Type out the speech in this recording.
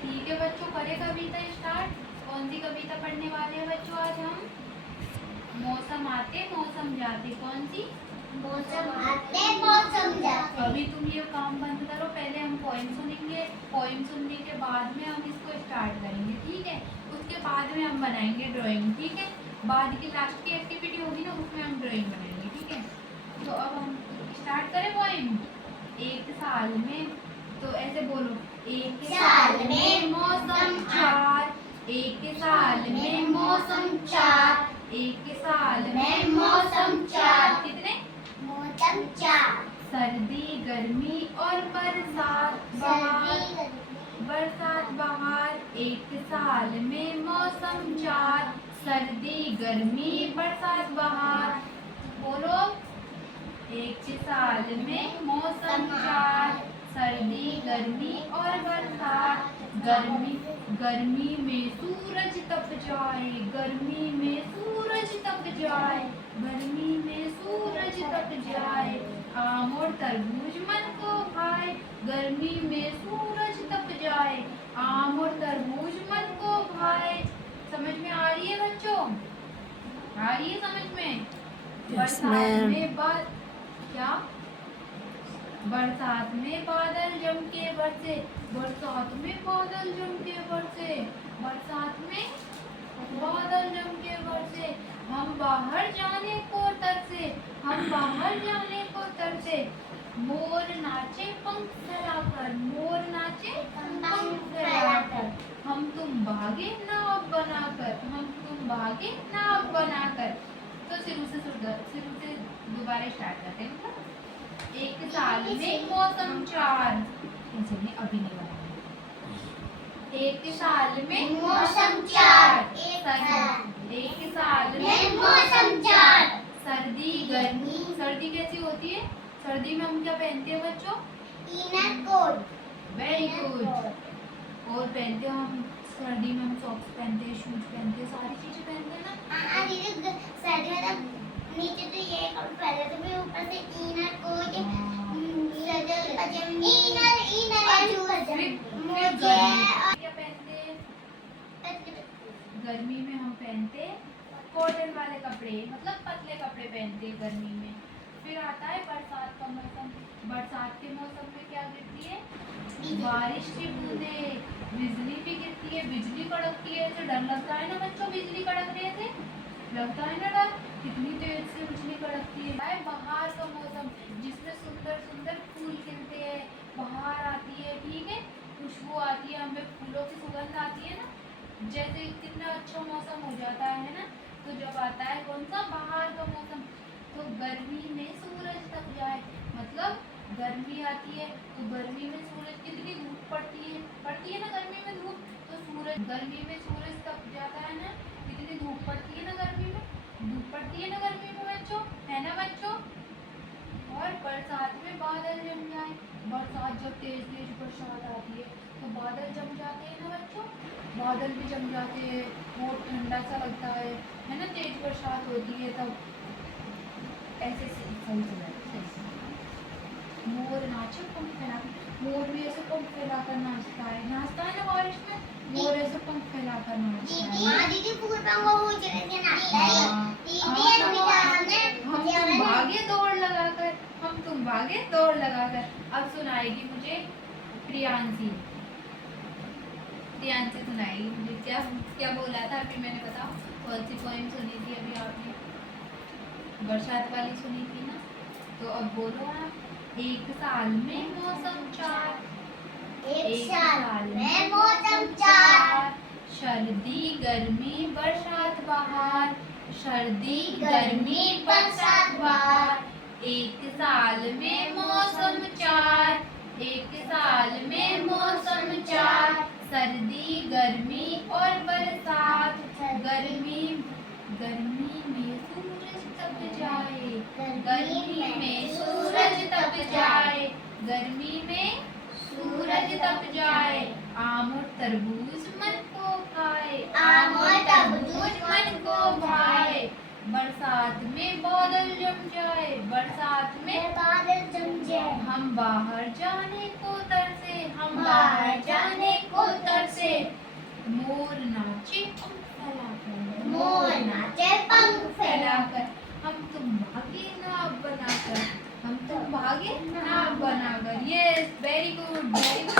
ठीक है बच्चों, करें कविता स्टार्ट। कौन सी कविता पढ़ने वाले हैं बच्चों आज हम? मौसम आते मौसम जाते। कौन सी? मौसम आते मौसम जाते। अभी तुम ये काम बंद करो, पहले हम पोइम सुनेंगे। पोइम सुनने के बाद में हम इसको स्टार्ट करेंगे, ठीक है? उसके बाद में हम बनाएंगे ड्राइंग, ठीक है? बाद की लास्ट की एक्टिविटी होगी ना, उसमें हम ड्राइंग बनाएंगे, ठीक है? तो अब हम स्टार्ट करें पोइम। एक साल में, तो ऐसे बोलो, एक साल में मौसम चार, एक साल में मौसम चार, एक साल में मौसम चार। कितने? मौसम चार। सर्दी गर्मी और बरसात बहार। बरसात बहार। एक साल में मौसम चार, सर्दी गर्मी बरसात बहार। बोलो, एक साल में मौसम चार, सर्दी गर्मी और बरसात। गर्मी में सूरज तप जाए, गर्मी में सूरज तप जाए, गर्मी में सूरज तप जाए। आम और तरबूज मन को भाए, गर्मी में सूरज तप जाए, आम और तरबूज मन को भाए। समझ में आ रही है बच्चों? आ रही है समझ में? बरसात में क्या? बरसात में बादल जम के बरसे, बरसात में बादल जम के बरसे, बरसात में बादल जम के बरसे। हम बाहर जाने को तरसे, हम बाहर जाने को तरसे। मोर नाचे पंख फैलाकर, मोर नाचे पंख फैलाकर। हम तुम भागे नाव बनाकर, हम तुम भागे नाव बनाकर। तो शुरू से दोबारा स्टार्ट करते हैं। मतलब एक साल में मौसम चार, नहीं अभी नहीं बना। एक साल में मौसम चार। एक साल में मौसम चार। सर्दी गर्मी। सर्दी कैसी होती है? सर्दी में हम क्या पहनते हैं बच्चों? Inner coat. Very good. और पहनते हैं हम सर्दी में, हम सॉक्स पहनते हैं, शूज पहनते हैं, सारी चीजें पहनते हैं ना। सर्दी में तो नीचे तो ये पहले तो भी ऊपर से इनर कोट, क्या पहनते हैं? गर्मी में हम पहनते हैं कॉटन वाले कपड़े, मतलब पतले कपड़े पहनते हैं गर्मी में। फिर आता है बरसात का मौसम। बरसात के मौसम में क्या गिरती है? बारिश की बूंदें, बिजली भी गिरती है, बिजली कड़कती है। तो डर लगता है ना बच्चों, बिजली कड़कने से लगता है ना डर, कितनी तेज से बिजली कड़कती है। बहार का मौसम, जिसमें सुंदर सुंदर फूल खिलते हैं, बहार आती है, ठीक है? खुशबू आती है, हमें फूलों की सुगंध आती है ना, जैसे कितना अच्छा मौसम हो जाता है ना। तो जब आता है कौन सा? बहार का मौसम। तो गर्मी में सूरज तप जाए, मतलब गर्मी आती है तो गर्मी में सूरज, कितनी धूप पड़ती है ना गर्मी में धूप, तो सूरज, गर्मी में सूरज तप जाता है ना, कितनी धूप पड़ती है ना गर्मी में, धूप पड़ती है ना गर्मी में बच्चों, है ना बच्चों? और बरसात में बादल जम जाए, बरसात जब तेज तेज बरसात आती है तो बादल जम जाते हैं ना बच्चों, बादल भी जम जाते हैं, बहुत ठंडा सा लगता है ना? तेज बरसात होती है तब ऐसे सही से मोर नाचे पंख फैलाकर, मोर भी ऐसे पंख फैलाकर नाचता है ना बारिश में, मोर ऐसे पंख फैलाकर नाचता है। दीदी पूरा वो चले नाचता है। हम तुम भागे दौड़ लगाकर, हम तुम भागे दौड़ लगाकर। अब सुनाएगी मुझे प्रियांशी। प्रियांशी सुनाएगी मुझे। क्या क्या बोला था अभी मैंने? बताओ कौन सी पोएम सुनी थी अभी आपने? बरसात वाली सुनी थी ना। तो अब बोलो आप। एक साल में मौसम चार, एक साल में मौसम चार। सर्दी गर्मी बरसात बहार, सर्दी गर्मी बरसात बहार। एक साल में मौसम चार, एक साल में मौसम चार, सर्दी गर्मी और बरसात। गर्मी में सूरज तप जाए, गर्मी में सूरज तप जाए, गर्मी में सूरज तप जाए। आम और तरबूज मन को भाए, आम और तरबूज मन को भाए। बरसात में बादल जम जाए, बरसात में बादल जम जाए। हम बाहर जाने को तरसे, हम बाहर जाने को तरसे। भागे नाव बनाकर। Yes, very good, very good.